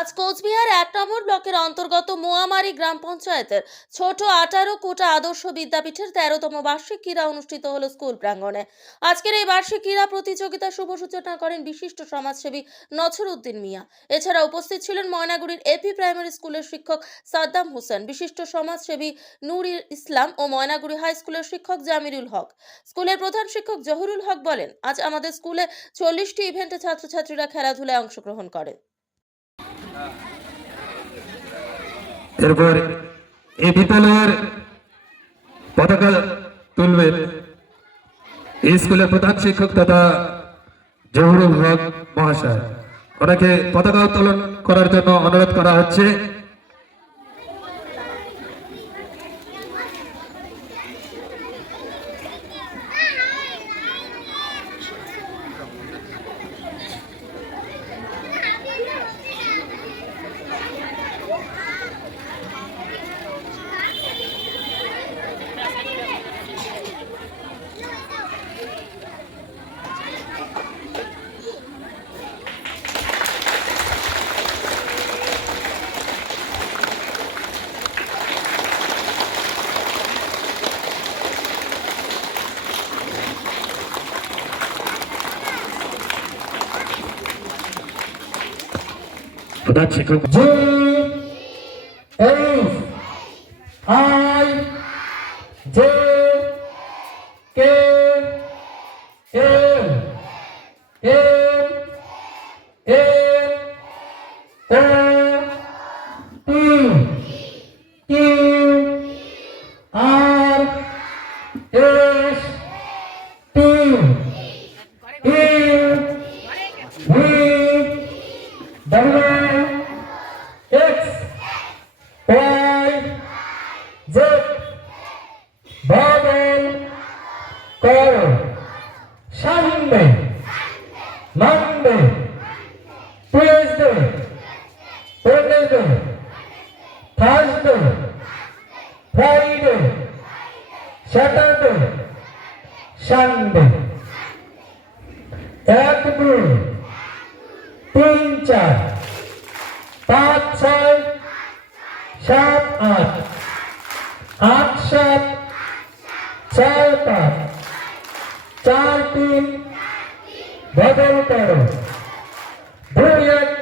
আজ কোচবিহার এক নম্বর ব্লকের অন্তর্গত মোয়ামারি গ্রাম পঞ্চায়েতের ছোট আঠারো কোটা আদর্শ বিদ্যাপীঠের তেরোতম বার্ষিক ক্রীড়া অনুষ্ঠিত হলো স্কুল প্রাঙ্গণে। আজকের এই বার্ষিক ক্রীড়া প্রতিযোগিতা শুভ সূচনা করেন বিশিষ্ট সমাজসেবী নছর উদ্দিন মিয়া। এছাড়া উপস্থিত ছিলেন ময়নাগুড়ির এপি প্রাইমারি স্কুলের শিক্ষক সাদ্দাম হোসেন, বিশিষ্ট সমাজসেবী নূর ইসলাম ও ময়নাগুড়ি হাই স্কুলের শিক্ষক জামিরুল হক। স্কুলের প্রধান শিক্ষক জহুরুল হক বলেন, আজ আমাদের স্কুলে চল্লিশটি ইভেন্টে ছাত্রছাত্রীরা খেলাধুলায় অংশগ্রহণ করে। এরপর এই বিদ্যালয়ের পতাকা তুলবেন এই স্কুলের প্রধান শিক্ষক তথা জহুরুল হক মহাশয়। ওনাকে পতাকা উত্তোলন করার জন্য অনুরোধ করা হচ্ছে। প্রধান শিক্ষক G Tuesday Wednesday Thursday Friday Saturday Sunday এক দুই তিন চার পাঁচ ছয় সাত আট আট সাত ছয় পাঁচ চার তিন বদল করো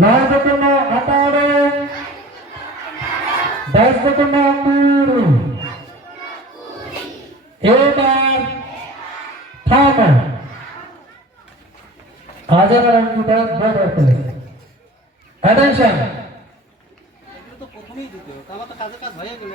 নয় দুগুণ আঠারো দশ দুগুণ কুড়ি এবার থামো আমার অঙ্কটা বড় করে অ্যাটেনশন প্রথমেই দিতে হবে আমার তো কাজে কাজ হয়ে গেল